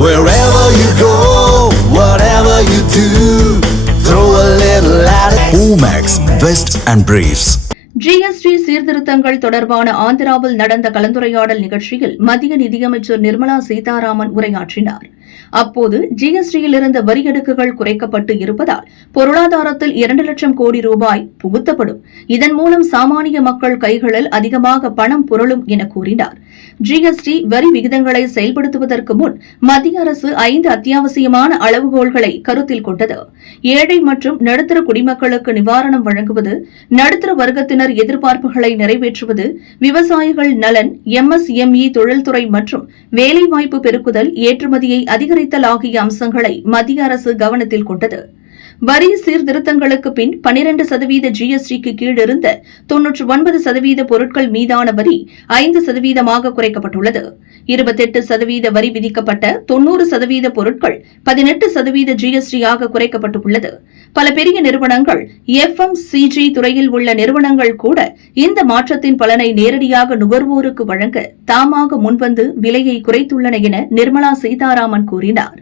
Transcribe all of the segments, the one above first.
Wherever you go, whatever you do, throw a little at it. Omax, Vest and Briefs. GST சீர்திருத்தங்கள் தொடர்பான ஆந்திராவில் நடந்த கலந்துரையாடல் நிகழ்ச்சியில் மத்திய நிதியமைச்சர் நிர்மலா சீதாராமன் உரையாற்றினார். அப்போது ஜிஎஸ்டியில் இருந்த வரி அடுக்குகள் குறைக்கப்பட்டு இருப்பதால் பொருளாதாரத்தில் 2 லட்சம் கோடி ரூபாய் புகுத்தப்படும். இதன் மூலம் சாமானிய மக்கள் கைகளில் அதிகமாக பணம் புரளும் என கூறினார். ஜிஎஸ்டி வரி விகிதங்களை செயல்படுத்துவதற்கு முன் மத்திய அரசு 5 அத்தியாவசியமான அளவுகோல்களை கருத்தில் கொண்டது. ஏழை மற்றும் நடுத்தர குடிமக்களுக்கு நிவாரணம் வழங்குவது, நடுத்தர வர்க்கத்தினர் எதிர்பார்ப்புகளை நிறைவேற்றுவது, விவசாயிகள் நலன், எம்எஸ்எம்இ தொழில்துறை மற்றும் வேலைவாய்ப்பு பெருக்குதல், ஏற்றுமதியை அதிகரித்தல் ஆகிய அம்சங்களை மத்திய அரசு கவனத்தில் கொண்டது. வரி சீர்திருத்தங்களுக்கு பின் 12% ஜிஎஸ்டிக்கு கீழ் இருந்த 99% பொருட்கள் மீதான வரி 5% குறைக்கப்பட்டுள்ளது. 28% வரி விதிக்கப்பட்ட 90% பொருட்கள் 18% ஜிஎஸ்டியாக குறைக்கப்பட்டுள்ளது. பல பெரிய நிறுவனங்கள், எஃப்எம்சிஜி துறையில் உள்ள நிறுவனங்கள் கூட இந்த மாற்றத்தின் பலனை நேரடியாக நுகர்வோருக்கு வழங்க தாமாக முன்வந்து விலையை குறைத்துள்ளன என நிர்மலா சீதாராமன் கூறினார்.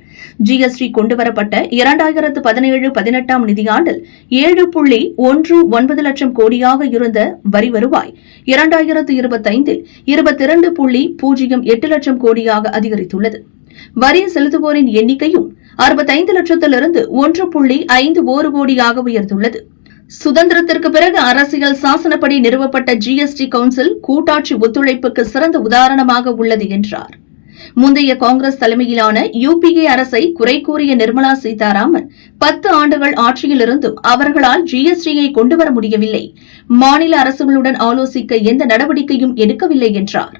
ஜிஎஸ்டி கொண்டுவரப்பட்ட 2017-18 நிதியாண்டில் 7.19 லட்சம் கோடியாக இருந்த வரி வருவாய் 2025-இல் 22.08 லட்சம் கோடியாக அதிகரித்துள்ளது. வரி செலுத்துவோரின் எண்ணிக்கையும் 65 லட்சத்திலிருந்து 1.51 கோடியாக உயர்ந்துள்ளது. சுதந்திரத்திற்கு பிறகு அரசியல் சாசனப்படி நிறுவப்பட்ட ஜிஎஸ்டி கவுன்சில் கூட்டாட்சி ஒத்துழைப்புக்கு சிறந்த உதாரணமாக உள்ளது என்றார். முந்தைய காங்கிரஸ் தலைமையிலான யுபிஏ அரசை குறை கூறிய நிர்மலா சீதாராமன் 10 ஆண்டுகள் ஆட்சியில் இருந்தும் அவர்களால் ஜிஎஸ்டியை கொண்டுவர முடியவில்லை, மாநில அரசுகளுடன் ஆலோசிக்க எந்த நடவடிக்கையும் எடுக்கவில்லை என்றார்.